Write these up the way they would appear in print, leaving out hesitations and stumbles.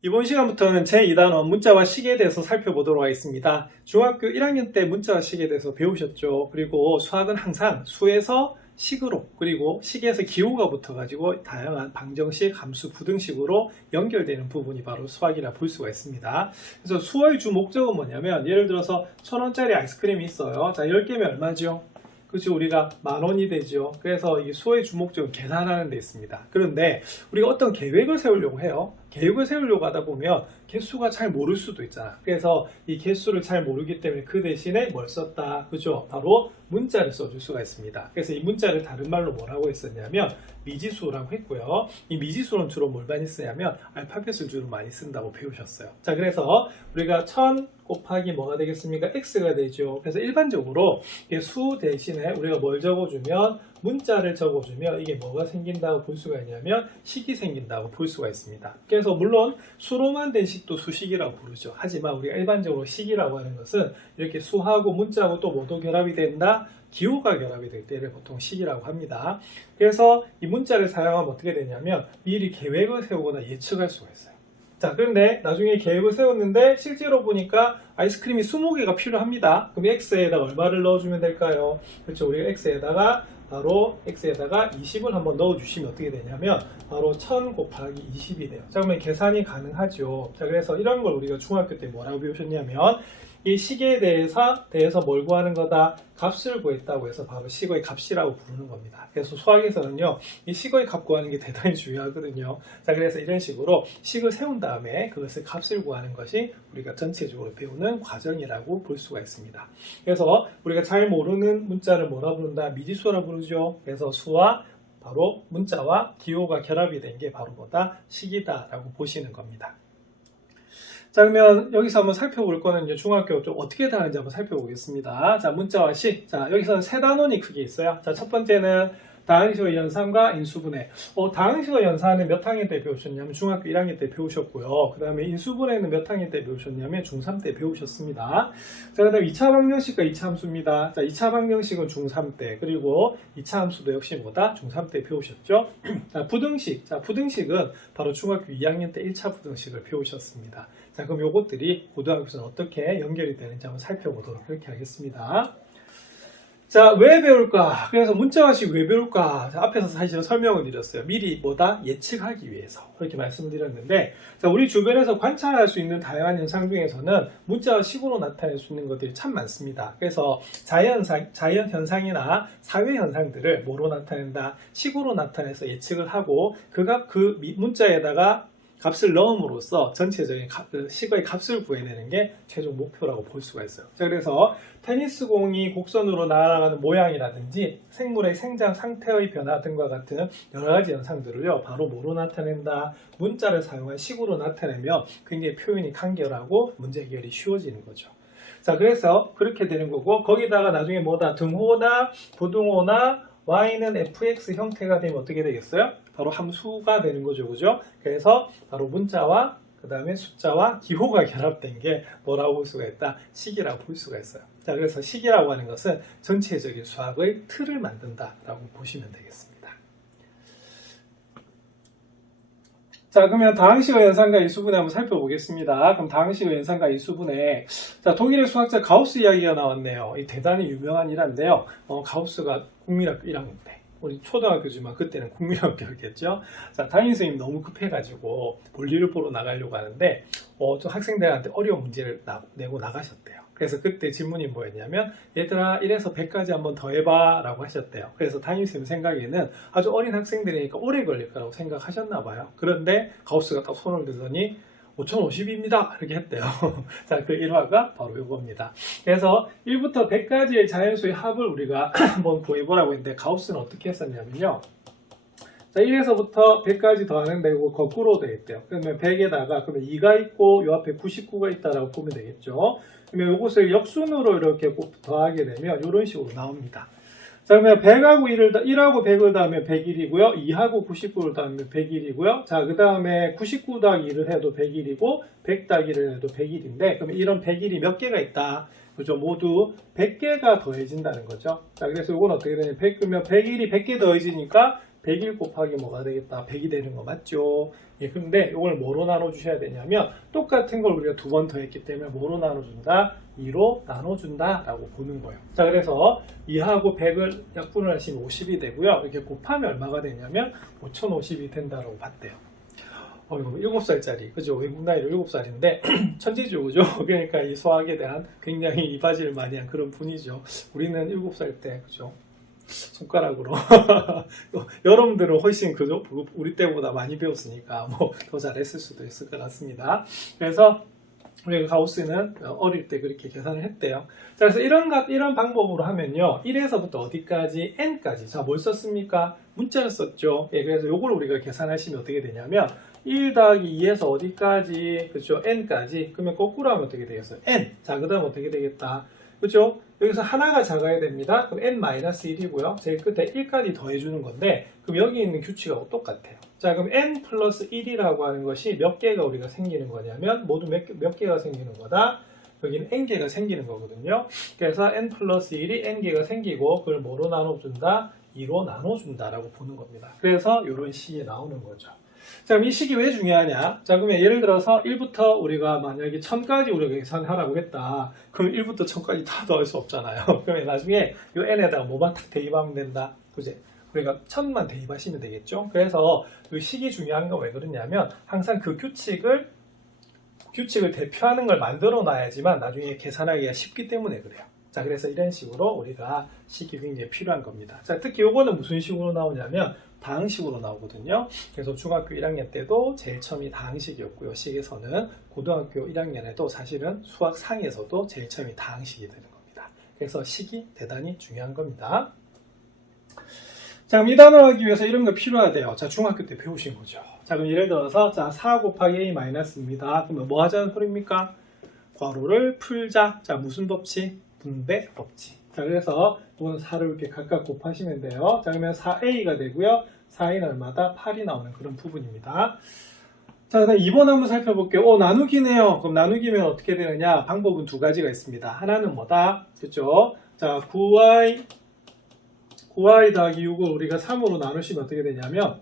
이번 시간부터는 제2단원 문자와 시계에 대해서 살펴보도록 하겠습니다. 중학교 1학년 때 문자와 시계에 대해서 배우셨죠. 그리고 수학은 항상 수에서 식으로 그리고 식에서 기호가 붙어가지고 다양한 방정식, 함수, 부등식으로 연결되는 부분이 바로 수학이라 볼 수가 있습니다. 그래서 수어의 주 목적은 뭐냐면 예를 들어서 1,000원짜리 아이스크림이 있어요. 자, 10개면 얼마죠? 그렇죠. 우리가 10,000원이 되죠. 그래서 이 수어의 주목적은 계산하는 데 있습니다. 그런데 우리가 어떤 계획을 세우려고 해요. 계획을 세우려고 하다 보면 개수가 잘 모를 수도 있잖아. 그래서 이 개수를 잘 모르기 때문에 그 대신에 뭘 썼다. 그죠? 바로 문자를 써줄 수가 있습니다. 그래서 이 문자를 다른 말로 뭐라고 했었냐면 미지수라고 했고요. 이 미지수는 주로 뭘 많이 쓰냐면 알파벳을 주로 많이 쓴다고 배우셨어요. 자, 그래서 우리가 1000 곱하기 뭐가 되겠습니까? x가 되죠. 그래서 일반적으로 수 대신에 우리가 뭘 적어주면 문자를 적어주면 이게 뭐가 생긴다고 볼 수가 있냐면 식이 생긴다고 볼 수가 있습니다. 그래서 물론 수로만 된 식도 수식이라고 부르죠. 하지만 우리가 일반적으로 식이라고 하는 것은 이렇게 수하고 문자하고 또 뭐도 결합이 된다? 기호가 결합이 될 때를 보통 식이라고 합니다. 그래서 이 문자를 사용하면 어떻게 되냐면 미리 계획을 세우거나 예측할 수가 있어요. 자, 그런데 나중에 계획을 세웠는데 실제로 보니까 아이스크림이 20개가 필요합니다. 그럼 x에다가 얼마를 넣어주면 될까요? 그렇죠. 우리가 x에다가 바로 x에다가 20을 한번 넣어주시면 어떻게 되냐면 바로 1000 곱하기 20이 돼요. 자, 그러면 계산이 가능하죠. 자, 그래서 이런 걸 우리가 중학교 때 뭐라고 배우셨냐면 이 식에 대해서 뭘 구하는 거다? 값을 구했다고 해서 바로 식의 값이라고 부르는 겁니다. 그래서 수학에서는요, 이 식의 값 구하는 게 대단히 중요하거든요. 자, 그래서 이런 식으로 식을 세운 다음에 그것을 값을 구하는 것이 우리가 전체적으로 배우는 과정이라고 볼 수가 있습니다. 그래서 우리가 잘 모르는 문자를 뭐라 부른다? 미지수라 부르죠. 그래서 수와 바로 문자와 기호가 결합이 된 게 바로 뭐다? 식이다라고 보시는 겁니다. 자, 그러면 여기서 한번 살펴볼 거는 중학교 좀 어떻게 다른지 한번 살펴보겠습니다. 자, 문자와 식. 자, 여기서는 세 단원이 크게 있어요. 자, 첫 번째는 다항식의 연산과 인수분해. 다항식의 연산은 몇 학년 때 배우셨냐면 중학교 1학년 때 배우셨고요. 그 다음에 인수분해는 몇 학년 때 배우셨냐면 중3 때 배우셨습니다. 자, 그 다음에 2차 방정식과 2차 함수입니다. 자, 2차 방정식은 중3 때, 그리고 2차 함수도 역시 뭐다? 중3 때 배우셨죠. 자, 부등식. 자, 부등식은 바로 중학교 2학년 때 1차 부등식을 배우셨습니다. 자, 그럼 요것들이 고등학교에서는 어떻게 연결이 되는지 한번 살펴보도록 그렇게 하겠습니다. 자, 왜 배울까? 그래서 문자와 식 왜 배울까? 자, 앞에서 사실은 설명을 드렸어요. 미리 뭐다? 예측하기 위해서. 그렇게 말씀을 드렸는데, 자, 우리 주변에서 관찰할 수 있는 다양한 현상 중에서는 문자와 식으로 나타낼 수 있는 것들이 참 많습니다. 그래서 자연 현상이나 사회 현상들을 뭐로 나타낸다? 식으로 나타내서 예측을 하고, 그 문자에다가 값을 넣음으로써 전체적인 식의 값을 구해내는 게 최종 목표라고 볼 수가 있어요. 자, 그래서 테니스 공이 곡선으로 날아가는 모양이라든지 생물의 생장 상태의 변화 등과 같은 여러 가지 현상들을요, 바로 뭐로 나타낸다? 문자를 사용한 식으로 나타내면 굉장히 표현이 간결하고 문제 해결이 쉬워지는 거죠. 자, 그래서 그렇게 되는 거고, 거기다가 나중에 뭐다? 등호나 부등호나 y는 fx 형태가 되면 어떻게 되겠어요? 바로 함수가 되는 거죠. 그죠? 그래서 바로 문자와 그 다음에 숫자와 기호가 결합된 게 뭐라고 볼 수가 있다? 식이라고 볼 수가 있어요. 자, 그래서 식이라고 하는 것은 전체적인 수학의 틀을 만든다라고 보시면 되겠습니다. 자, 그러면 다항식의 연산과 인수분해 한번 살펴보겠습니다. 그럼 다항식의 연산과 인수분해. 자, 독일의 수학자 가우스 이야기가 나왔네요. 이 대단히 유명한 일화인데요. 가우스가 국민학교 1학년 때. 우리 초등학교지만 그때는 국민학교였겠죠. 자, 담임 선생님이 너무 급해가지고 볼일을 보러 나가려고 하는데 좀 학생들한테 어려운 문제를 내고 나가셨대요. 그래서 그때 질문이 뭐였냐면 얘들아 1에서 100까지 한번 더 해봐 라고 하셨대요. 그래서 담임선생님 생각에는 아주 어린 학생들이니까 오래 걸릴 거라고 생각하셨나 봐요. 그런데 가우스가 딱 손을 들더니 5050입니다. 이렇게 했대요. 자, 그 일화가 바로 이겁니다. 그래서 1부터 100까지의 자연수의 합을 우리가 한번 구해보라고 했는데 가우스는 어떻게 했었냐면요. 자, 1에서부터 100까지 더하는 데고 거꾸로 되겠대요. 그러면 100에다가 그러면 2가 있고 요 앞에 99가 있다라고 보면 되겠죠. 그러면 이것을 역순으로 이렇게 더하게 되면 이런 식으로 나옵니다. 자, 그러면 1하고 100을 더하면 101이고요. 2하고 99를 더하면 101이고요. 자, 그 다음에 99 더하기 1을 해도 101이고 100 더하기 1을 해도 101인데 그러면 이런 101이 몇 개가 있다? 그죠? 모두 100개가 더해진다는 거죠. 자, 그래서 이건 어떻게 되냐면 그러면 101이 100개 더해지니까 100일 곱하기 뭐가 되겠다? 100이 되는 거 맞죠? 예, 근데 이걸 뭐로 나눠주셔야 되냐면 똑같은 걸 우리가 두 번 더 했기 때문에 뭐로 나눠준다? 2로 나눠준다 라고 보는 거예요. 자, 그래서 2하고 100을 약분을 하시면 50이 되고요. 이렇게 곱하면 얼마가 되냐면 5050이 된다라고 봤대요. 이거 7살짜리, 그죠? 외국 나이로 7살인데, 천재죠, 그죠? 그러니까 이 수학에 대한 굉장히 이바지를 많이 한 그런 분이죠. 우리는 7살 때, 그죠? 손가락으로. 여러분들은 훨씬, 그죠? 우리 때보다 많이 배웠으니까, 뭐, 더 잘했을 수도 있을 것 같습니다. 그래서, 우리 가우스는 어릴 때 그렇게 계산을 했대요. 자, 그래서 이런 방법으로 하면요. 1에서부터 어디까지? n까지. 자, 뭘 썼습니까? 문자를 썼죠. 예, 그래서 요걸 우리가 계산하시면 어떻게 되냐면, 1 더하기 2에서 어디까지? 그렇죠? n까지. 그러면 거꾸로 하면 어떻게 되겠어요? n. 자, 그 다음 어떻게 되겠다? 그렇죠? 여기서 하나가 작아야 됩니다. 그럼 n-1이고요. 제일 끝에 1까지 더해주는 건데, 그럼 여기 있는 규칙하고 똑같아요. 자, 그럼 n 플러스 1이라고 하는 것이 몇 개가 우리가 생기는 거냐면, 모두 몇 개가 생기는 거다? 여기는 n개가 생기는 거거든요. 그래서 n 플러스 1이 n개가 생기고, 그걸 뭐로 나눠준다? 2로 나눠준다라고 보는 겁니다. 그래서 이런 식이 나오는 거죠. 자, 그럼 이 식이 왜 중요하냐? 자, 그러면 예를 들어서 1부터 우리가 만약에 1000까지 우리가 계산하라고 했다. 그럼 1부터 1000까지 다 더할 수 없잖아요. 그러면 나중에 이 n에다가 뭐만 딱 대입하면 된다. 그지? 우리가 1000만 대입하시면 되겠죠? 그래서 이 식이 중요한 건 왜 그러냐면 항상 그 규칙을 대표하는 걸 만들어 놔야지만 나중에 계산하기가 쉽기 때문에 그래요. 자, 그래서 이런 식으로 우리가 식이 굉장히 필요한 겁니다. 자, 특히 요거는 무슨 식으로 나오냐면 다항식으로 나오거든요. 그래서 중학교 1학년 때도 제일 처음이 다항식이었고요. 식에서는 고등학교 1학년에도 사실은 수학 상에서도 제일 처음이 다항식이 되는 겁니다. 그래서 식이 대단히 중요한 겁니다. 자, 그럼 이 단어를 하기 위해서 이런 거 필요하대요. 자, 중학교 때 배우신 거죠. 자, 그럼 예를 들어서 자, 4 곱하기 a 마이너스입니다. 그러면 뭐 하자는 소리입니까? 괄호를 풀자. 자, 무슨 법칙? 분배 법칙. 자, 그래서 이건 4를 이렇게 각각 곱하시면 돼요. 자, 그러면 4a가 되고요. 4a는 얼마다? 8이 나오는 그런 부분입니다. 자, 그다음 2번 한번 살펴볼게요. 나누기네요. 그럼 나누기면 어떻게 되느냐? 방법은 두 가지가 있습니다. 하나는 뭐다? 그렇죠? 자, 9y 더하기 6을 우리가 3으로 나누시면 어떻게 되냐면,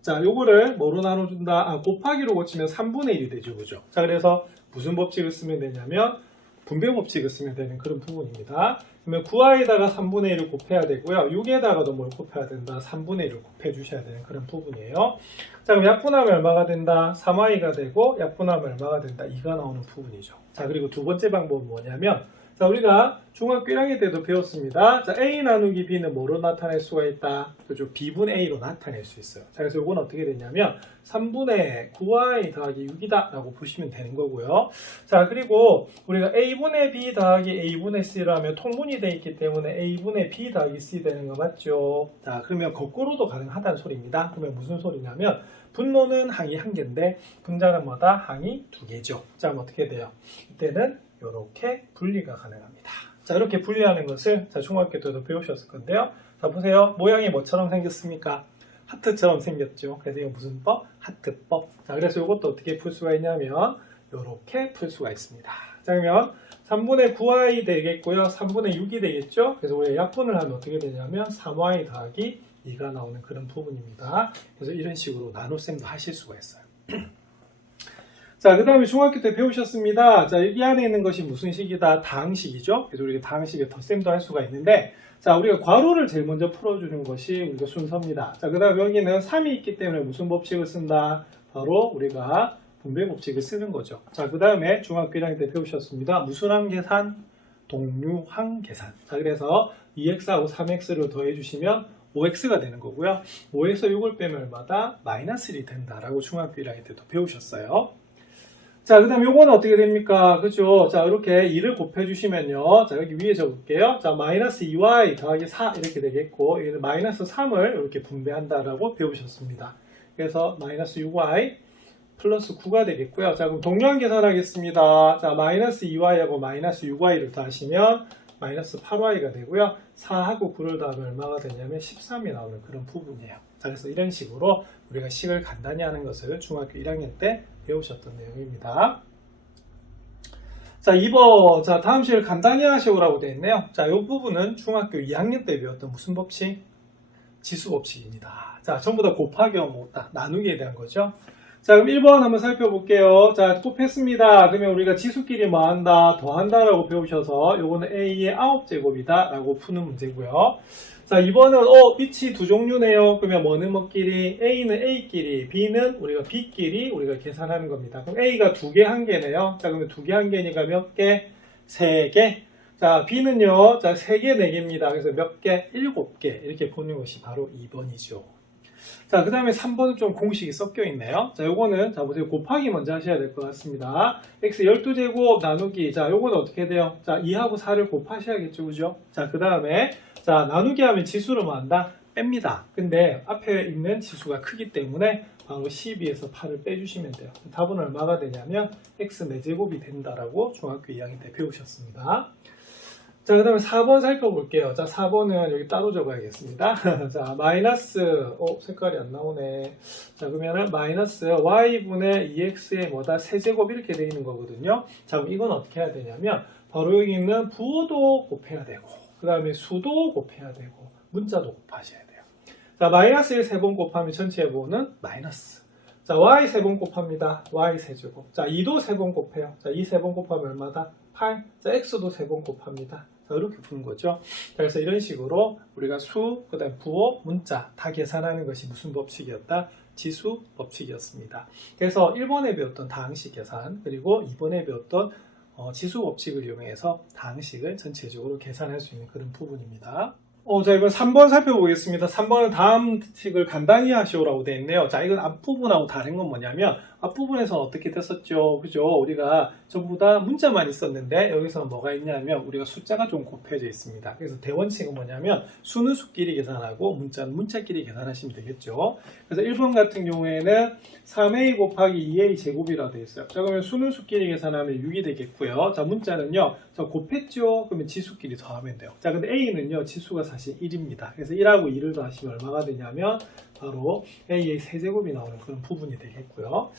자, 요거를 뭐로 나눠준다? 곱하기로 고치면 3분의 1이 되죠. 그죠? 자, 그래서 무슨 법칙을 쓰면 되냐면, 분배 법칙을 쓰면 되는 그런 부분입니다. 그러면 9i에다가 3분의 1을 곱해야 되고요. 6에다가도 뭘 곱해야 된다? 3분의 1을 곱해 주셔야 되는 그런 부분이에요. 자, 그럼 약분하면 얼마가 된다? 3i가 되고 약분하면 얼마가 된다? 2가 나오는 부분이죠. 자, 그리고 두 번째 방법은 뭐냐면, 자, 우리가 중학교 1학년 때도 배웠습니다. 자, A 나누기 B는 뭐로 나타낼 수가 있다? 그죠? B분의 A로 나타낼 수 있어요. 자, 그래서 이건 어떻게 되냐면 3분의 9y 더하기 6이다 라고 보시면 되는 거고요. 자, 그리고 우리가 A분의 B 더하기 A분의 C로 하면 통분이 되어 있기 때문에 A분의 B 더하기 C 되는 거 맞죠? 자, 그러면 거꾸로도 가능하다는 소리입니다. 그러면 무슨 소리냐면 분모는 항이 한 개인데 분자는 뭐다? 항이 두 개죠. 자, 그럼 어떻게 돼요? 이때는 이렇게 분리가 가능합니다. 자, 이렇게 분리하는 것을 자, 중학교 때도 배우셨을 건데요. 자, 보세요. 모양이 뭐처럼 생겼습니까? 하트처럼 생겼죠. 그래서 이거 무슨 법? 하트법. 자, 그래서 이것도 어떻게 풀 수가 있냐면 이렇게 풀 수가 있습니다. 자, 그러면 3분의 9y 되겠고요. 3분의 6이 되겠죠. 그래서 우리가 약분을 하면 어떻게 되냐면 3y 더하기 2가 나오는 그런 부분입니다. 그래서 이런 식으로 나눗셈도 하실 수가 있어요. 자, 그 다음에 중학교 때 배우셨습니다. 자, 여기 안에 있는 것이 무슨 식이다? 다항식이죠. 그래서 우리가 다항식에 덧셈도 할 수가 있는데, 자, 우리가 괄호를 제일 먼저 풀어주는 것이 우리가 순서입니다. 자, 그 다음에 여기는 3이 있기 때문에 무슨 법칙을 쓴다? 바로 우리가 분배 법칙을 쓰는 거죠. 자, 그 다음에 중학교 1학년 때 배우셨습니다. 무순항 계산, 동류항 계산. 자, 그래서 2x하고 3x를 더해주시면 5x가 되는 거고요. 5에서 6을 빼면 얼마다? 마이너스 1이 된다라고 중학교 1학년 때도 배우셨어요. 자, 그 다음 요거는 어떻게 됩니까? 그죠? 자, 이렇게 2를 곱해주시면요. 자, 여기 위에 적을게요. 자, 마이너스 2y 더하기 4 이렇게 되겠고, 여기는 마이너스 3을 이렇게 분배한다라고 배우셨습니다. 그래서 마이너스 6y 플러스 9가 되겠고요. 자, 그럼 동량 계산하겠습니다. 자, 마이너스 2y하고 마이너스 6y를 더하시면 마이너스 8y가 되고요. 4하고 9를 더하면 얼마가 되냐면 13이 나오는 그런 부분이에요. 자, 그래서 이런 식으로 우리가 식을 간단히 하는 것을 중학교 1학년 때 배우셨던 내용입니다. 자, 2번. 자, 다음 식을 간단히 하시오라고 되어 있네요. 자, 이 부분은 중학교 2학년 때 배웠던 무슨 법칙? 지수법칙입니다. 자, 전부 다 곱하기와 뭐 나누기에 대한 거죠. 자, 그럼 1번 한번 살펴볼게요. 자, 곱했습니다. 그러면 우리가 지수끼리 뭐 한다? 더한다 라고 배우셔서 요거는 A의 9제곱이다 라고 푸는 문제고요. 자, 2번은 빛이 두 종류네요. 그러면 뭐는 뭐끼리? A는 A끼리, B는 우리가 B끼리 우리가 계산하는 겁니다. 그럼 A가 2개, 1개네요. 자, 그러면 2개, 1개니까 몇 개? 3개. 자, B는요, 자, 3개, 4개입니다. 그래서 몇 개? 7개. 이렇게 보는 것이 바로 2번이죠. 자, 그 다음에 3번은 좀 공식이 섞여 있네요. 자, 요거는, 자, 보세요. 곱하기 먼저 하셔야 될 것 같습니다. x 12제곱 나누기. 자, 요거는 어떻게 돼요? 자, 2하고 4를 곱하셔야겠죠. 그죠? 자, 그 다음에, 자, 나누기 하면 지수를 뭐 한다? 뺍니다. 근데 앞에 있는 지수가 크기 때문에 바로 12에서 8을 빼주시면 돼요. 답은 얼마가 되냐면, x 4제곱이 된다라고 중학교 2학년 때 배우셨습니다. 자, 그 다음에 4번 살펴볼게요. 자, 4번은 여기 따로 적어야겠습니다. 자, 마이너스, 색깔이 안 나오네. 자, 그러면은 마이너스 y분의 2x의 뭐다? 세제곱 이렇게 되어 있는 거거든요. 자, 그럼 이건 어떻게 해야 되냐면, 바로 여기 있는 부호도 곱해야 되고, 그 다음에 수도 곱해야 되고, 문자도 곱하셔야 돼요. 자, 마이너스를 3번 곱하면 전체 부호는 마이너스. 자, y 3번 곱합니다. y 세제곱. 자, 2도 3번 곱해요. 자, 2 3번 곱하면 얼마다? 8. 자, x도 3번 곱합니다. 자, 이렇게 푸는 거죠. 자, 그래서 이런 식으로 우리가 수, 그 다음에 부호, 문자 다 계산하는 것이 무슨 법칙이었다? 지수 법칙이었습니다. 그래서 1번에 배웠던 다항식 계산, 그리고 2번에 배웠던 지수 법칙을 이용해서 다항식을 전체적으로 계산할 수 있는 그런 부분입니다. 자, 이번 3번 살펴보겠습니다. 3번은 다음 식을 간단히 하시오라고 되어 있네요. 자, 이건 앞부분하고 다른 건 뭐냐면, 앞부분에서는 어떻게 됐었죠? 그죠? 우리가 전부 다 문자만 있었는데, 여기서 뭐가 있냐면, 우리가 숫자가 좀 곱해져 있습니다. 그래서 대원칙은 뭐냐면, 수는 수끼리 계산하고, 문자는 문자끼리 계산하시면 되겠죠? 그래서 1번 같은 경우에는 3a 곱하기 2a 제곱이라고 되어 있어요. 자, 그러면 수는 수끼리 계산하면 6이 되겠고요. 자, 문자는요, 자, 곱했죠? 그러면 지수끼리 더하면 돼요. 자, 근데 a는요, 지수가 사실 1입니다. 그래서 1하고 2를 더하시면 얼마가 되냐면 바로 a의 세제곱이 나오는 그런 부분이 되겠고요.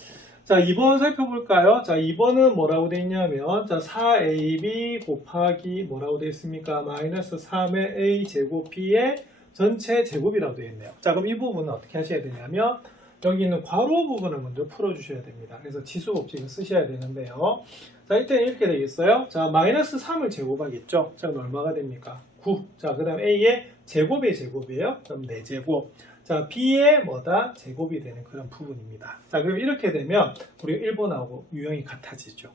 자, 2번 살펴볼까요? 자, 2번은 뭐라고 되어 있냐면, 자, 4ab 곱하기 뭐라고 되어 있습니까? 마이너스 3의 a 제곱 b의 전체 제곱이라고 되어 있네요. 자, 그럼 이 부분은 어떻게 하셔야 되냐면, 여기 있는 괄호 부분을 먼저 풀어주셔야 됩니다. 그래서 지수 법칙을 쓰셔야 되는데요. 자, 이때는 이렇게 되겠어요. 자, 마이너스 3을 제곱하겠죠? 자, 그럼 얼마가 됩니까? 9. 자, 그 다음 A의 제곱의 제곱이에요. 그럼 4제곱. 자, B의 뭐다? 제곱이 되는 그런 부분입니다. 자, 그럼 이렇게 되면 우리 1번하고 유형이 같아지죠.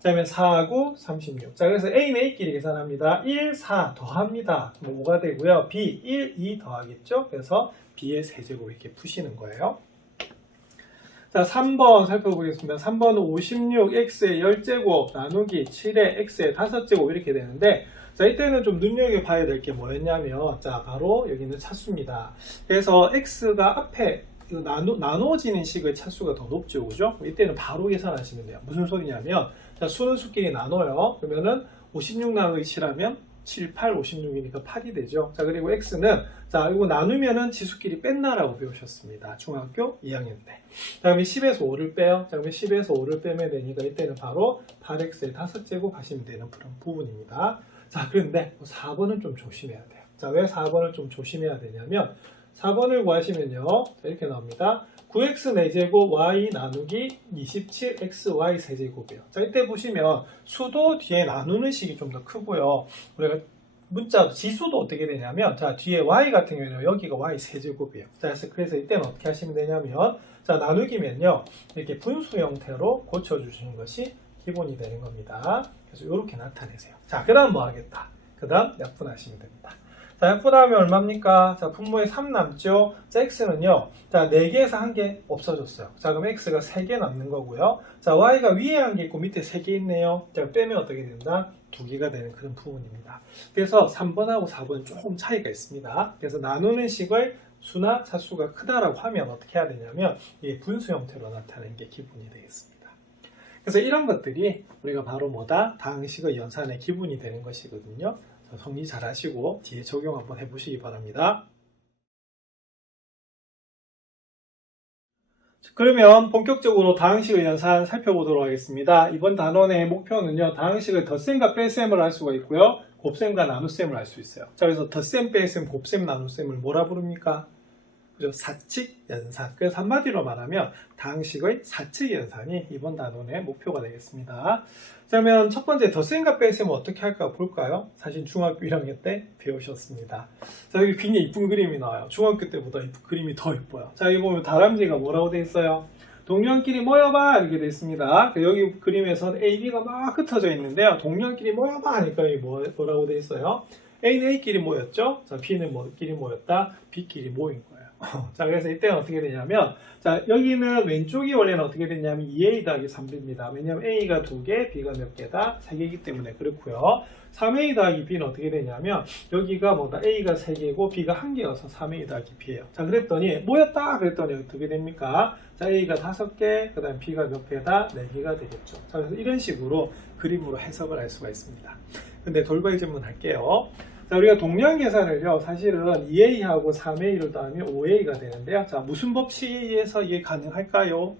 자, 그러면 4하고 36. 자, 그래서 A는 A끼리 계산합니다. 1, 4 더합니다. 뭐 5가 되고요. B, 1, 2 더하겠죠? 그래서 B의 세제곱 이렇게 푸시는 거예요. 자, 3번 살펴보겠습니다. 3번은 56x의 10제곱 나누기 7의 x의 5제곱 이렇게 되는데, 자, 이때는 좀 눈여겨봐야 될 게 뭐였냐면, 자, 바로 여기는 차수입니다. 그래서 x가 앞에 나누어지는 식의 차수가 더 높죠, 그죠? 이때는 바로 계산하시면 돼요. 무슨 소리냐면, 자, 수는 수끼리 나눠요. 그러면은 56 나누기 7하면 7, 8, 56이니까 8이 되죠. 자, 그리고 x는, 자, 이거 나누면은 지수끼리 뺀다라고 배우셨습니다. 중학교 2학년 때. 자, 그러면 10에서 5를 빼요. 자, 그러면 10에서 5를 빼면 되니까 이때는 바로 8x의 5제곱 하시면 되는 그런 부분입니다. 자, 그런데 4번은 좀 조심해야 돼요. 자, 왜 4번을 좀 조심해야 되냐면, 4번을 구하시면요. 자, 이렇게 나옵니다. 9x 4제곱 y 나누기 27xy 세제곱이에요. 자, 이때 보시면 수도 뒤에 나누는 식이 좀 더 크고요. 우리가 문자 지수도 어떻게 되냐면, 자, 뒤에 y 같은 경우에는 여기가 y 세제곱이에요. 자, 그래서 이때는 어떻게 하시면 되냐면, 자, 나누기면요. 이렇게 분수 형태로 고쳐주시는 것이 기본이 되는 겁니다. 그래서 이렇게 나타내세요. 자, 그 다음 뭐 하겠다? 그 다음 약분하시면 됩니다. 자, 약분하면 얼마입니까? 자, 분모에 3 남죠? 자, x는요. 자, 4개에서 1개 없어졌어요. 자, 그럼 x가 3개 남는 거고요. 자, y가 위에 1개 있고 밑에 3개 있네요. 자, 빼면 어떻게 된다? 2개가 되는 그런 부분입니다. 그래서 3번하고 4번은 조금 차이가 있습니다. 그래서 나누는 식을 수나 차수가 크다라고 하면 어떻게 해야 되냐면, 이 분수 형태로 나타내는 게 기본이 되겠습니다. 그래서 이런 것들이 우리가 바로 뭐다? 다항식의 연산의 기본이 되는 것이거든요. 정리 잘 하시고 뒤에 적용 한번 해보시기 바랍니다. 그러면 본격적으로 다항식의 연산 살펴보도록 하겠습니다. 이번 단원의 목표는요, 다항식을 덧셈과 뺄셈을 할 수가 있고요, 곱셈과 나눗셈을 알 수 있어요. 자, 그래서 덧셈, 뺄셈, 곱셈, 나눗셈을 뭐라 부릅니까? 그죠? 사칙 연산. 그래서 한마디로 말하면 다항식의 사칙 연산이 이번 단원의 목표가 되겠습니다. 자, 그러면 첫 번째 덧셈과 뺄셈은 어떻게 할까 볼까요? 사실 중학교 1학년 때 배우셨습니다. 자, 여기 굉장히 이쁜 그림이 나와요. 중학교 때보다 그림이 더 이뻐요. 자, 여기 보면 다람쥐가 뭐라고 돼 있어요? 동료끼리 모여봐 이렇게 되어 있습니다. 여기 그림에서는 A, B가 막 흩어져 있는데요. 동료끼리 모여봐 하니까 여기 뭐라고 되어 있어요? A는 A끼리 모였죠. 자, B는 뭐끼리 모였다? B끼리 모인 거예요. 자, 그래서 이때는 어떻게 되냐면, 자, 여기는 왼쪽이 원래는 어떻게 되냐면 2A 더하기 3B입니다. 왜냐면 A가 2개, B가 몇 개다? 3개이기 때문에 그렇고요. 3A 더하기 B는 어떻게 되냐면 여기가 뭐다? A가 3개고 B가 1개여서 3A 더하기 B예요. 자, 그랬더니 모였다 그랬더니 어떻게 됩니까? 자, A가 5개, 그 다음 B가 몇 개다? 4개가 되겠죠. 자, 그래서 이런 식으로 그림으로 해석을 할 수가 있습니다. 근데 돌발 질문 할게요. 자, 우리가 동량 계산을요, 사실은 2A하고 3A를 더하면 5A가 되는데요. 자, 무슨 법칙에 의해서 이게 가능할까요?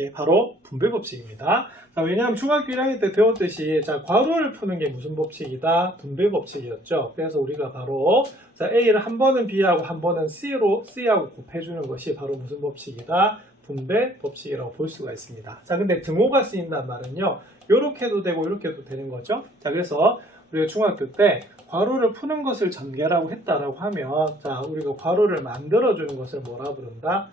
예, 바로 분배 법칙입니다. 자, 왜냐하면 중학교 1학년 때 배웠듯이, 자, 괄호를 푸는 게 무슨 법칙이다? 분배 법칙이었죠. 그래서 우리가 바로, 자, A를 한 번은 B하고 한 번은 C하고 곱해주는 것이 바로 무슨 법칙이다? 분배 법칙이라고 볼 수가 있습니다. 자, 근데 등호가 쓰인단 말은요, 요렇게도 되고 요렇게도 되는 거죠. 자, 그래서 우리가 중학교 때 괄호를 푸는 것을 전개라고 했다라고 하면, 자, 우리가 괄호를 만들어주는 것을 뭐라 부른다?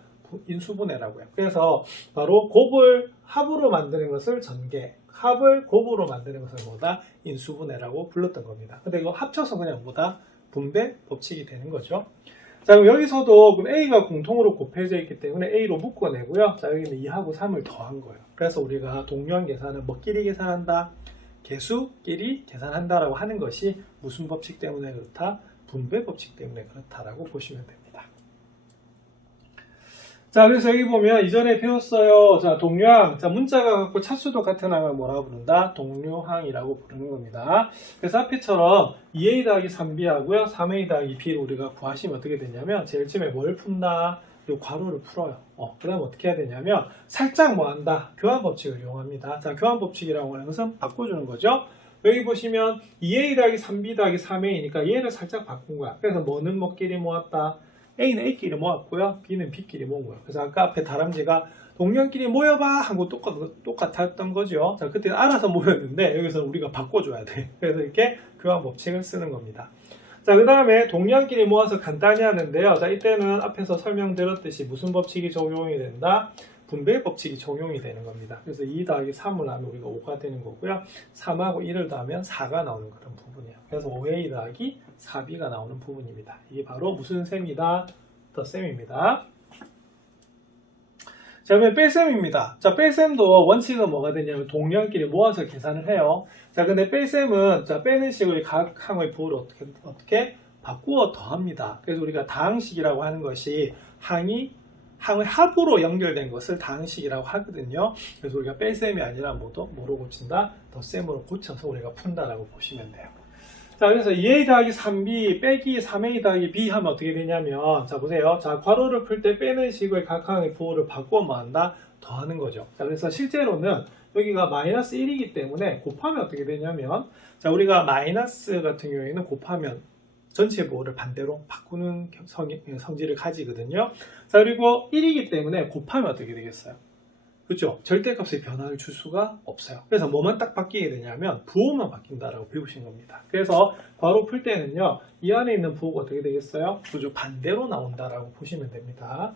인수분해라고 해요. 그래서 바로 곱을 합으로 만드는 것을 전개, 합을 곱으로 만드는 것을 뭐다? 인수분해라고 불렀던 겁니다. 근데 이거 합쳐서 그냥 뭐다? 분배 법칙이 되는 거죠. 자, 그럼 여기서도 그럼 A가 공통으로 곱해져 있기 때문에 A로 묶어내고요. 자, 여기는 2하고 3을 더한 거예요. 그래서 우리가 동료한 계산은 뭐끼리 계산한다? 개수끼리 계산한다라고 하는 것이 무슨 법칙 때문에 그렇다? 분배 법칙 때문에 그렇다라고 보시면 됩니다. 자, 그래서 여기 보면 이전에 배웠어요. 자, 동료항. 자, 문자가 같고 차수도 같은 항을 뭐라고 부른다? 동료항이라고 부르는 겁니다. 그래서 앞에처럼 2A 더하기 3B 하고요. 3A 더하기 B를 우리가 구하시면 어떻게 되냐면 제일 처음에 뭘 푼다? 이 괄호를 풀어요. 그 다음 어떻게 해야 되냐면 살짝 뭐 한다? 교환 법칙을 이용합니다. 자, 교환 법칙이라고 하는 것은 바꿔주는 거죠. 여기 보시면 2A 더하기 3B 더하기 3A니까 얘를 살짝 바꾼 거야. 그래서 뭐는 뭐끼리 모았다? A는 A끼리 모았고요. B는 B끼리 모은 거예요. 그래서 아까 앞에 다람쥐가 동료끼리 모여봐 하고 똑같았던 거죠. 자, 그때 알아서 모였는데 여기서 우리가 바꿔줘야 돼. 그래서 이렇게 교환 법칙을 쓰는 겁니다. 자, 그 다음에 동량끼리 모아서 간단히 하는데요. 자, 이때는 앞에서 설명드렸듯이 무슨 법칙이 적용이 된다? 분배 법칙이 적용이 되는 겁니다. 그래서 2 더하기 3을 하면 우리가 5가 되는 거고요. 3하고 1을 더하면 4가 나오는 그런 부분이에요. 그래서 5A 더하기 4B가 나오는 부분입니다. 이게 바로 무슨 셈이다? 덧셈입니다. 자, 그러면 뺄셈입니다. 자, 뺄셈도 원칙은 뭐가 되냐면 동량끼리 모아서 계산을 해요. 자, 근데 뺄셈은 자, 빼는 식을 각 항의 부호를 어떻게 바꾸어 더합니다. 그래서 우리가 다항식이라고 하는 것이 항의 합으로 연결된 것을 다항식이라고 하거든요. 그래서 우리가 뺄셈이 아니라 뭐로 고친다? 덧셈으로 고쳐서 우리가 푼다라고 보시면 돼요. 자, 그래서 2A 더하기 3B 빼기 3A 더하기 B 하면 어떻게 되냐면, 자, 보세요. 자, 괄호를 풀 때 빼는 식의 각 항의 부호를 바꾸어 뭐 한다? 더하는 거죠. 자, 그래서 실제로는 여기가 마이너스 1이기 때문에 곱하면 어떻게 되냐면, 자, 우리가 마이너스 같은 경우에는 곱하면 전체 부호를 반대로 바꾸는 성질을 가지거든요. 자, 그리고 1이기 때문에 곱하면 어떻게 되겠어요? 그렇죠? 절대값의 변화를 줄 수가 없어요. 그래서 뭐만 딱 바뀌게 되냐면 부호만 바뀐다라고 배우신 겁니다. 그래서 괄호 풀 때는요, 이 안에 있는 부호가 어떻게 되겠어요? 그죠? 반대로 나온다라고 보시면 됩니다.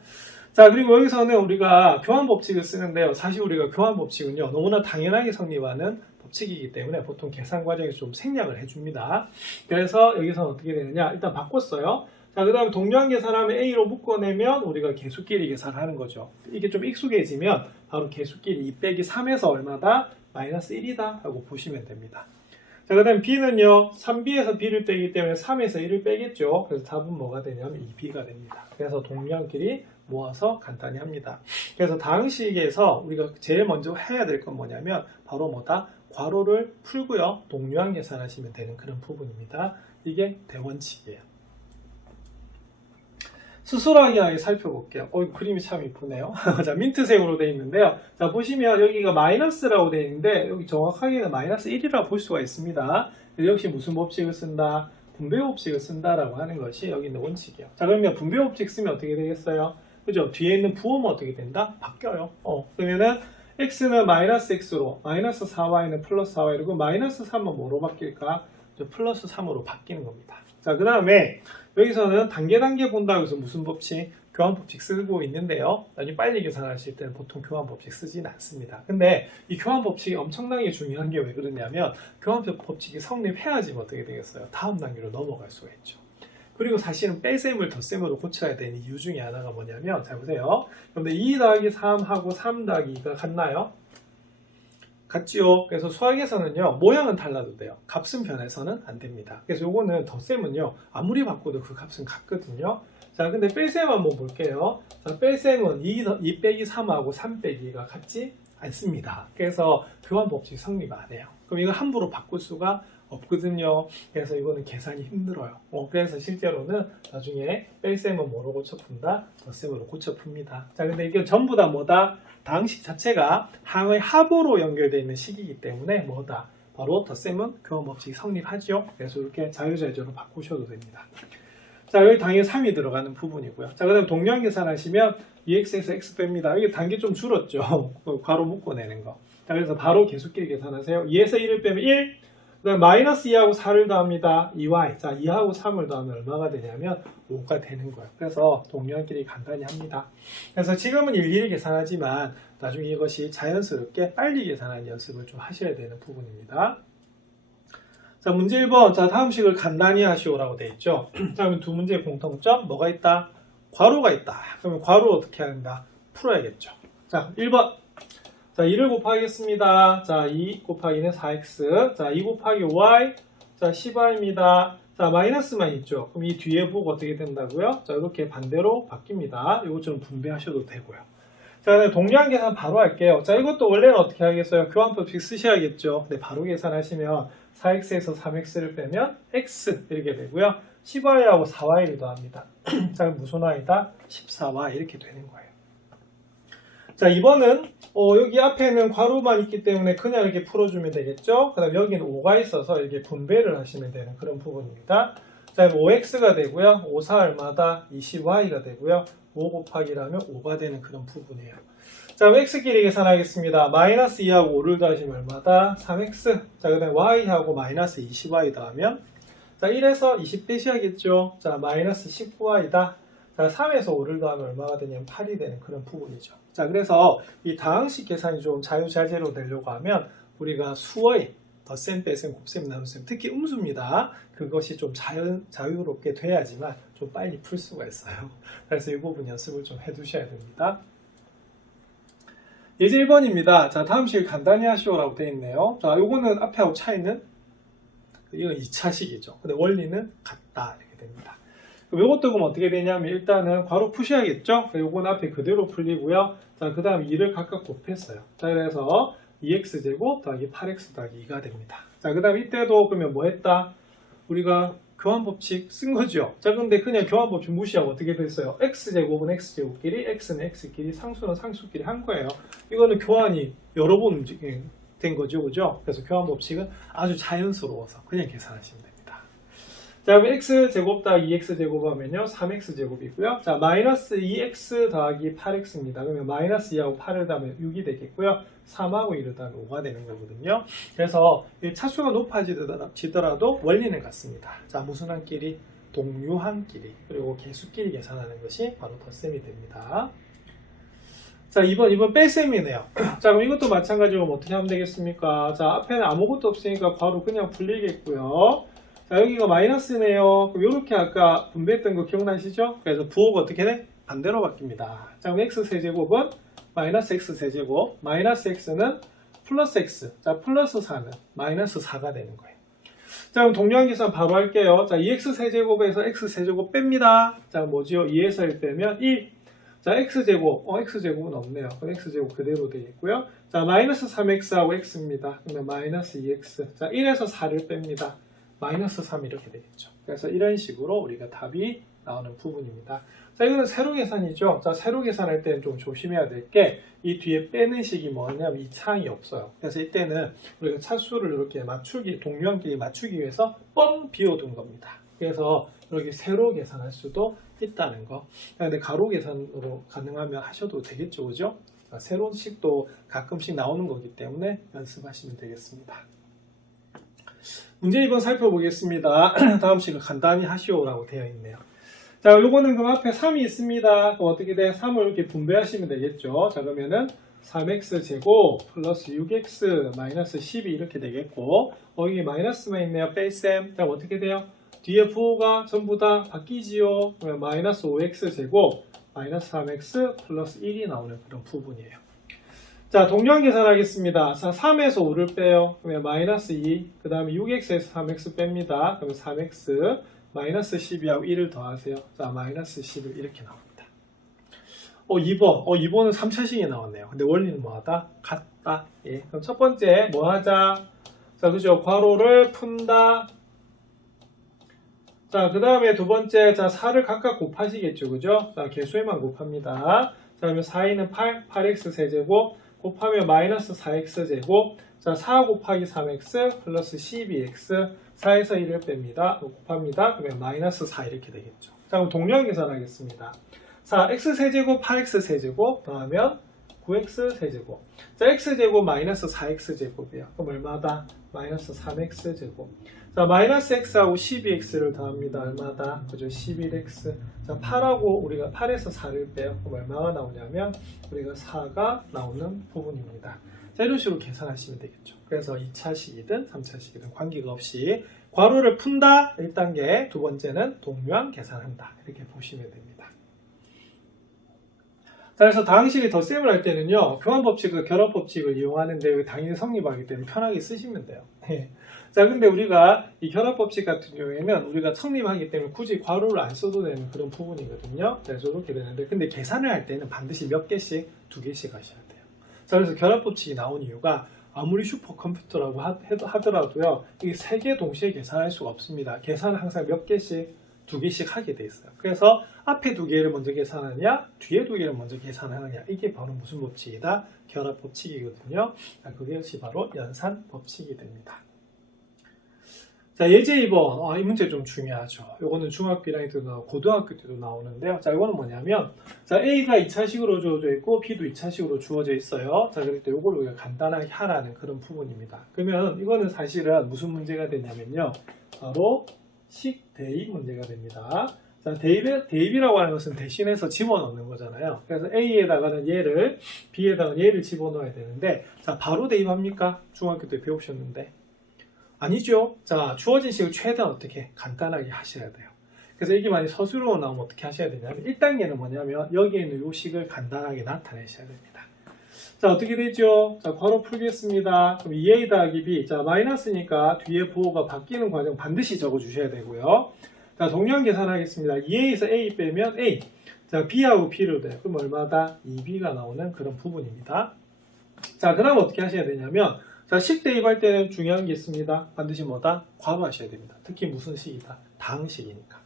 자, 그리고 여기서는 우리가 교환 법칙을 쓰는데요. 사실 우리가 교환 법칙은요, 너무나 당연하게 성립하는 법칙이기 때문에 보통 계산 과정에서 좀 생략을 해줍니다. 그래서 여기서는 어떻게 되느냐? 일단 바꿨어요. 자, 그 다음에 동량 계산하면 A로 묶어내면 우리가 개수끼리 계산하는 거죠. 이게 좀 익숙해지면 바로 개수끼리 2 빼기 3에서 얼마다? 마이너스 1이다 라고 보시면 됩니다. 자, 그 다음에 B는요, 3B에서 B를 빼기 때문에 3에서 1을 빼겠죠. 그래서 답은 뭐가 되냐면 2B가 됩니다. 그래서 동량끼리 모아서 간단히 합니다. 그래서 다항식에서 우리가 제일 먼저 해야 될 건 뭐냐면 바로 뭐다? 괄호를 풀고요, 동량 계산하시면 되는 그런 부분입니다. 이게 대원칙이에요. 스스로 확인하게 살펴볼게요. 그림이 참 이쁘네요. 자, 민트색으로 되어 있는데요. 자, 보시면 여기가 마이너스라고 되어 있는데 여기 정확하게는 마이너스 1이라고 볼 수가 있습니다. 역시 무슨 법칙을 쓴다? 분배 법칙을 쓴다라고 하는 것이 여기 있는 원칙이에요. 자, 그러면 분배 법칙 쓰면 어떻게 되겠어요? 그죠? 뒤에 있는 부호는 어떻게 된다? 바뀌어요. 그러면은 x는 마이너스 x로, 마이너스 4y는 플러스 4y, 그리고 마이너스 3은 뭐로 바뀔까? 플러스 3으로 바뀌는 겁니다. 자, 그 다음에 여기서는 단계 본다고 해서 무슨 법칙? 교환 법칙 쓰고 있는데요. 나중에 빨리 계산하실 때는 보통 교환 법칙 쓰지는 않습니다. 근데 이 교환 법칙이 엄청나게 중요한 게 왜 그러냐면 교환 법칙이 성립해야지만 어떻게 되겠어요? 다음 단계로 넘어갈 수가 있죠. 그리고 사실은 뺄셈을 덧셈으로 고쳐야 되는 이유 중에 하나가 뭐냐면, 잘 보세요. 그런데 2 더하기 3하고 3 더하기 2가 같나요? 같지요. 그래서 수학에서는요, 모양은 달라도 돼요. 값은 변해서는 안 됩니다. 그래서 요거는 덧셈은요, 아무리 바꿔도 그 값은 같거든요. 자, 근데 뺄셈 한번 볼게요. 자, 뺄셈은 2 빼기 3하고 3 빼기 2가 같지 않습니다. 그래서 교환 법칙 성립 안 해요. 그럼 이거 함부로 바꿀 수가 없거든요. 그래서 이거는 계산이 힘들어요. 그래서 실제로는 나중에 뺄셈은 뭐로 고쳐 푼다? 덧셈으로 고쳐 풉니다. 자, 근데 이게 전부 다 뭐다? 다항식 자체가 항의 합으로 연결되어 있는 식이기 때문에 뭐다? 바로 덧셈은 교환 법칙이 성립하죠. 그래서 이렇게 자유자재로 바꾸셔도 됩니다. 자, 여기 당연히 3이 들어가는 부분이고요. 자, 그 다음에 동량 계산하시면 2x에서 x 뺍니다. 이게 단계 좀 줄었죠. 괄호 묶어내는 거. 자, 그래서 바로 계수끼리 계산하세요. 2에서 1을 빼면 1, 그 다음에 마이너스 2하고 4를 더합니다. 2y. 자, 2하고 3을 더하면 얼마가 되냐면 5가 되는 거예요. 그래서 동량끼리 간단히 합니다. 그래서 지금은 일일이 계산하지만 나중에 이것이 자연스럽게 빨리 계산하는 연습을 좀 하셔야 되는 부분입니다. 자, 문제 1번. 자, 다음 식을 간단히 하시오라고 되어 있죠. 자, 그러면 두 문제의 공통점 뭐가 있다? 괄호가 있다. 그러면 괄호 어떻게 하는가? 풀어야겠죠. 자, 1번. 자, 2를 곱하겠습니다. 자, 2 곱하기는 4x. 자, 2 곱하기 y. 자, 10y입니다. 자, 마이너스만 있죠. 그럼 이 뒤에 보고 어떻게 된다고요? 자, 이렇게 반대로 바뀝니다. 이것처럼 분배하셔도 되고요. 자, 동량 계산 바로 할게요. 자, 이것도 원래는 어떻게 하겠어요? 교환법칙 쓰셔야겠죠. 네, 바로 계산하시면 4x에서 3x를 빼면 x 이렇게 되고요. 10y하고 4y를 더합니다. 자, 무슨 y다? 14y 이렇게 되는 거예요. 자, 2번은 여기 앞에는 괄호만 있기 때문에 그냥 이렇게 풀어주면 되겠죠. 그 다음 여기는 5가 있어서 이렇게 분배를 하시면 되는 그런 부분입니다. 자, 5x가 되고요. 5, 4 얼마다? 20y가 되고요. 5 곱하기라면 5가 되는 그런 부분이에요. 자, 그럼 x끼리 계산하겠습니다. 마이너스 2하고 5를 더하시면 얼마다? 3x. 자, 그 다음에 y하고 마이너스 20y 더하면 자, 1에서 20 빼셔야겠죠. 자, 마이너스 19y다. 자, 3에서 5를 더하면 얼마가 되냐면 8이 되는 그런 부분이죠. 자, 그래서 이 다항식 계산이 좀 자유자재로 되려고 하면 우리가 수의 덧셈, 빼셈, 곱셈, 나눗셈, 특히 음수입니다. 그것이 좀 자유롭게 돼야지만 좀 빨리 풀 수가 있어요. 그래서 이 부분 연습을 좀 해두셔야 됩니다. 예제 1번입니다. 자, 다음 식 간단히 하시오라고 되어 있네요. 자, 요거는 앞에하고 차이는 이건 2차식이죠. 근데 원리는 같다 이렇게 됩니다. 그럼 요것도 그럼 어떻게 되냐면 일단은 괄호 푸셔야겠죠. 요거는 앞에 그대로 풀리고요. 자, 그 다음 2를 각각 곱했어요. 자, 그래서 2x제곱 더하기 8x 더하기 2가 됩니다. 자, 그 다음 이때도 그러면 뭐 했다? 우리가 교환법칙 쓴 거죠. 자, 근데 그냥 교환법칙 무시하고 어떻게 됐어요? x제곱은 x제곱끼리, x는 x끼리, 상수는 상수끼리 한 거예요. 이거는 교환이 여러 번 된 거죠. 그죠? 그래서 교환법칙은 아주 자연스러워서 그냥 계산하시면 됩니다. 자, 그럼 x제곱 더하기 2x제곱 하면요 3x제곱이고요. 자, 마이너스 2x 더하기 8x입니다. 그러면 마이너스 2하고 8을 더하면 6이 되겠고요. 3하고 1을 더하면 5가 되는 거거든요. 그래서 차수가 높아지더라도 원리는 같습니다. 자, 무슨 항끼리? 동류항끼리, 그리고 개수끼리 계산하는 것이 바로 덧셈이 됩니다. 자, 2번 뺄셈이네요. 자, 그럼 이것도 마찬가지로 어떻게 하면 되겠습니까? 자, 앞에는 아무것도 없으니까 바로 그냥 풀리겠고요. 자, 여기가 마이너스네요. 그럼 이렇게 아까 분배했던 거 기억나시죠? 그래서 부호가 어떻게 돼? 반대로 바뀝니다. 자, 그럼 x 세제곱은 마이너스 x 세제곱, 마이너스 x는 플러스 x, 자, 플러스 4는 마이너스 4가 되는 거예요. 자, 그럼 동량 계산 바로 할게요. 자, 2x 세제곱에서 x 세제곱 뺍니다. 자, 뭐지요? 2에서 1 빼면 1. 자, x제곱, x제곱은 없네요. 그럼 x제곱 그대로 되겠고요. 자, 마이너스 3x하고 x입니다. 그러면 마이너스 2x. 자, 1에서 4를 뺍니다. 마이너스 3 이렇게 되겠죠. 그래서 이런 식으로 우리가 답이 나오는 부분입니다. 자, 이거는 세로 계산이죠. 자, 세로 계산할 때는 좀 조심해야 될 게 이 뒤에 빼는 식이 뭐냐면 이 창이 없어요. 그래서 이때는 우리가 차수를 이렇게 맞추기, 동류한끼리 맞추기 위해서 뻥 비워둔 겁니다. 그래서 이렇게 세로 계산할 수도 있다는 거. 근데 가로 계산으로 가능하면 하셔도 되겠죠, 그죠? 자, 새로운 식도 가끔씩 나오는 거기 때문에 연습하시면 되겠습니다. 문제 2번 살펴보겠습니다. 다음 식을 간단히 하시오라고 되어 있네요. 자, 요거는 그 앞에 3이 있습니다. 그럼 어떻게 돼? 3을 이렇게 분배하시면 되겠죠. 자, 그러면은 3x 제곱 플러스 6x 마이너스 12 이렇게 되겠고, 여기 마이너스만 있네요. 뺄셈. 자, 어떻게 돼요? 뒤에 부호가 전부 다 바뀌지요. 그러면 마이너스 5x 제곱 마이너스 3x 플러스 1이 나오는 그런 부분이에요. 자, 동량 계산하겠습니다. 자, 3에서 5를 빼요. 그러면 마이너스 2, 그 다음에 6x에서 3x 뺍니다. 그러면 3x 마이너스 12하고 1을 더하세요. 자, 마이너스 11 이렇게 나옵니다. 2번은 3차식이 나왔네요. 근데 원리는 뭐하다? 같다. 예. 그럼 첫 번째 뭐 하자? 자, 그죠? 괄호를 푼다. 자, 그 다음에 두 번째, 자, 4를 각각 곱하시겠죠, 그죠? 자, 개수에만 곱합니다. 자, 그러면 4e는 8, 8x 세제곱, 곱하면 마이너스 4x 제곱, 자, 4 곱하기 3x 플러스 12x, 4에서 1을 뺍니다. 곱합니다. 그러면 마이너스 4 이렇게 되겠죠. 자, 그럼 동량 계산하겠습니다. 자, x 세제곱, 8x 세제곱, 더하면 9x 세제곱. 자, x제곱 마이너스 4x 제곱이에요. 그럼 얼마다? 마이너스 3x 제곱. 자, 마이너스 x하고 12x를 더합니다. 얼마다? 그죠? 11x. 자, 8하고 우리가 8에서 4를 빼요. 그럼 얼마가 나오냐면 우리가 4가 나오는 부분입니다. 자, 이런 식으로 계산하시면 되겠죠. 그래서 2차식이든 3차식이든 관계가 없이 괄호를 푼다 1단계, 두 번째는 동류항 계산한다. 이렇게 보시면 됩니다. 자, 그래서 다항식이 덧셈을 할 때는요, 교환법칙과 결합법칙을 이용하는데 당연히 성립하기 때문에 편하게 쓰시면 돼요. 자, 근데 우리가 이 결합법칙 같은 경우에는 우리가 성립하기 때문에 굳이 괄호를 안 써도 되는 그런 부분이거든요. 그래서 이렇게 되는데, 근데 계산을 할 때는 반드시 몇 개씩, 2개씩 하셔야 돼요. 자, 그래서 결합법칙이 나온 이유가 아무리 슈퍼컴퓨터라고 하더라도요, 이게 3개 동시에 계산할 수가 없습니다. 계산을 항상 몇 개씩, 2개씩 하게 돼 있어요. 그래서 앞에 2개를 먼저 계산하느냐, 뒤에 2개를 먼저 계산하느냐, 이게 바로 무슨 법칙이다? 결합법칙이거든요. 그것이 바로 연산법칙이 됩니다. 자, 예제 2번. 이 문제 좀 중요하죠. 요거는 중학교 1학년 때도 나오고 고등학교 때도 나오는데요. 자, 이거는 뭐냐면, 자, A가 2차식으로 주어져 있고 B도 2차식으로 주어져 있어요. 자, 그럴 때 요걸 우리가 간단하게 하라는 그런 부분입니다. 그러면 이거는 사실은 무슨 문제가 되냐면요, 바로 식대입 문제가 됩니다. 자, 대입이라고 하는 것은 대신해서 집어넣는 거잖아요. 그래서 A에다가는 얘를, B에다가는 얘를 집어넣어야 되는데, 자, 바로 대입합니까? 중학교 때 배우셨는데. 아니죠. 자, 주어진 식을 최대한 어떻게 간단하게 하셔야 돼요. 그래서 이게 만약 서술로 나오면 어떻게 하셔야 되냐면 1단계는 뭐냐면 여기에 있는 이 식을 간단하게 나타내셔야 됩니다. 자, 어떻게 되죠? 자, 괄호 풀겠습니다. 그럼 2a 더하기 b. 자, 마이너스니까 뒤에 부호가 바뀌는 과정 반드시 적어주셔야 되고요. 자, 동량 계산하겠습니다. 2a에서 a 빼면 a. 자, b하고 b를 돼요. 그럼 얼마다? 2b가 나오는 그런 부분입니다. 자, 그 다음 어떻게 하셔야 되냐면, 자, 식 대입할 때는 중요한 게 있습니다. 반드시 뭐다? 괄호 하셔야 됩니다. 특히 무슨 식이다? 다항식이니까.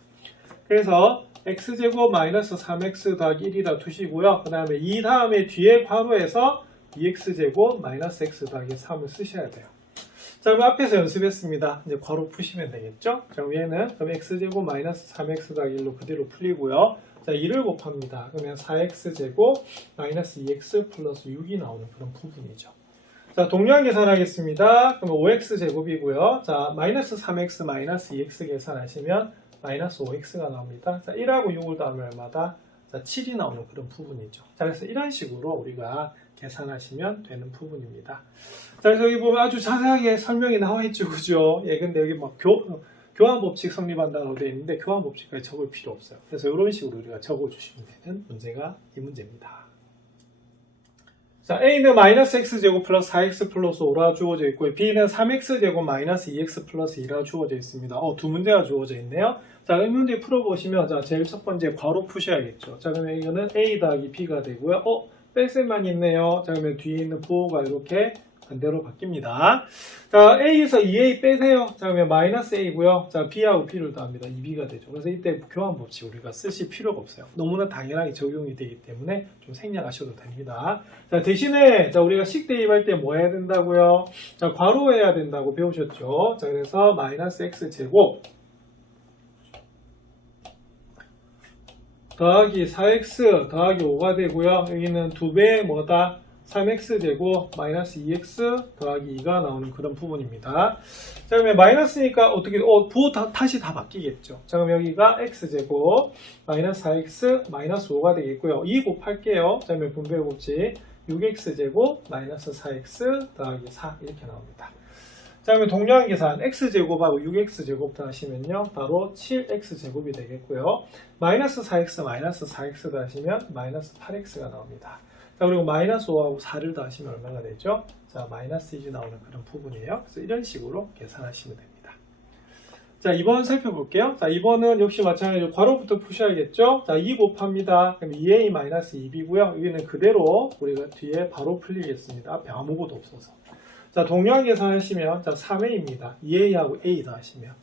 그래서 x제곱 마이너스 3x 더하기 1이라 두시고요. 그 다음에 이 다음에 뒤에 괄호에서 2x제곱 마이너스 x 더하기 3을 쓰셔야 돼요. 자, 그럼 앞에서 연습했습니다. 이제 괄호 푸시면 되겠죠? 자, 위에는 그럼 x제곱 마이너스 3x 더하기 1로 그대로 풀리고요. 자, 2를 곱합니다. 그러면 4x제곱 마이너스 2x 플러스 6이 나오는 그런 부분이죠. 자, 동량 계산하겠습니다. 그러면 5x제곱이고요. 자, 마이너스 3x 마이너스 2x 계산하시면 마이너스 5x가 나옵니다. 자, 1하고 6을 더하면 얼마다? 자, 7이 나오는 그런 부분이죠. 자, 그래서 이런 식으로 우리가 계산하시면 되는 부분입니다. 자, 그래서 여기 보면 아주 자세하게 설명이 나와 있죠. 그죠? 예, 근데 여기 막 교환법칙 성립한다고 되어 있는데 교환법칙까지 적을 필요 없어요. 그래서 이런 식으로 우리가 적어주시면 되는 문제가 이 문제입니다. 자, A는 마이너스 x제곱 플러스 4x 플러스 5라 주어져 있고요. B는 3x제곱 마이너스 2x 플러스 2라 주어져 있습니다. 두 문제가 주어져 있네요. 자, 이 문제 풀어보시면, 자, 제일 첫 번째 괄호 푸셔야겠죠. 자, 그러면 이거는 A 더하기 B가 되고요. 뺄셈만 있네요. 자, 그러면 뒤에 있는 부호가 이렇게 반대로 바뀝니다. 자, A에서 2A 빼세요. 자, 그러면 마이너스 A고요. 자, B하고 B를 더합니다. 2B가 되죠. 그래서 이때 교환 법칙 우리가 쓰실 필요가 없어요. 너무나 당연하게 적용이 되기 때문에 좀 생략하셔도 됩니다. 자, 대신에 자, 우리가 식 대입할 때 뭐 해야 된다고요? 자, 괄호해야 된다고 배우셨죠. 자, 그래서 마이너스 X제곱 더하기 4x 더하기 5가 되고요. 여기는 2배 뭐다? 3x제곱 마이너스 2x 더하기 2가 나오는 그런 부분입니다. 자, 그러면 마이너스니까 어떻게 부호 다시 다 바뀌겠죠. 자, 그럼 여기가 x제곱 마이너스 4x 마이너스 5가 되겠고요. 2 곱할게요. 자, 그러면 분배 법칙 6x제곱 마이너스 4x 더하기 4 이렇게 나옵니다. 자, 그러면 동료한 계산 x제곱하고 6x제곱 더하시면요 바로 7x제곱이 되겠고요. 마이너스 4x 마이너스 4x 더하시면 마이너스 8x가 나옵니다. 자, 그리고 마이너스 5하고 4를 더하시면 얼마가 되죠? 자, 마이너스 1이 나오는 그런 부분이에요. 그래서 이런 식으로 계산하시면 됩니다. 자, 2번 살펴볼게요. 자, 2번은 역시 마찬가지로 괄호부터 푸셔야겠죠? 자, 2 곱합니다. 그럼 2a 마이너스 2b고요. 여기는 그대로 우리가 뒤에 바로 풀리겠습니다. 앞에 아무것도 없어서. 자, 동료한 계산하시면 자, 3a입니다. 2a하고 a 더하시면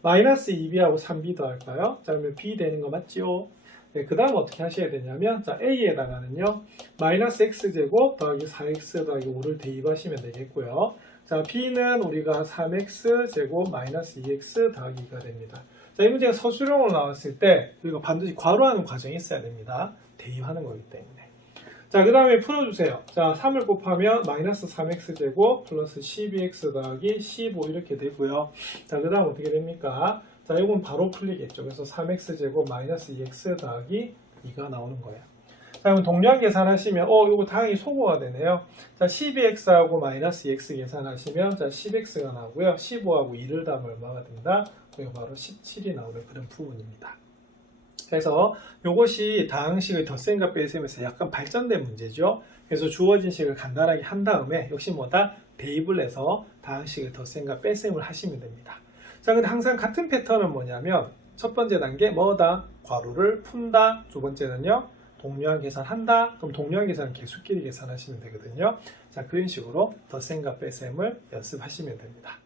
마이너스 2b하고 3b 더할까요? 자, 그러면 b 되는 거 맞죠? 네, 그 다음 어떻게 하셔야 되냐면 자, a에다가는요 마이너스 x제곱 더하기 4x 더하기 5를 대입하시면 되겠고요. 자, b는 우리가 3x제곱 마이너스 2x 더하기 2가 됩니다. 자, 이 문제가 서술형으로 나왔을 때 우리가 반드시 괄호하는 과정이 있어야 됩니다. 대입하는 거기 때문에. 자, 그 다음에 풀어주세요. 자, 3을 곱하면 마이너스 3x제곱 플러스 12x 더하기 15 이렇게 되고요. 자, 그 다음 어떻게 됩니까? 자, 이건 바로 풀리겠죠. 그래서 3x제곱 마이너스 2x 더하기 2가 나오는 거예요. 자, 그럼 동량 계산하시면 이거 당연히 소거가 되네요. 자, 12x하고 마이너스 2x 계산하시면 자, 10x가 나오고요. 15하고 2를 더하면 얼마가 된다? 이거 바로 17이 나오는 그런 부분입니다. 그래서 이것이 다항식의 덧셈과 뺄셈에서 약간 발전된 문제죠. 그래서 주어진 식을 간단하게 한 다음에 역시 뭐다? 대입을 해서 다항식의 덧셈과 뺄셈을 하시면 됩니다. 자, 근데 항상 같은 패턴은 뭐냐면 첫 번째 단계 뭐다? 괄호를 푼다. 두 번째는요. 동료한 계산한다. 그럼 동료한 계산은 개수끼리 계산하시면 되거든요. 자, 그런 식으로 덧셈과 뺄셈을 연습하시면 됩니다.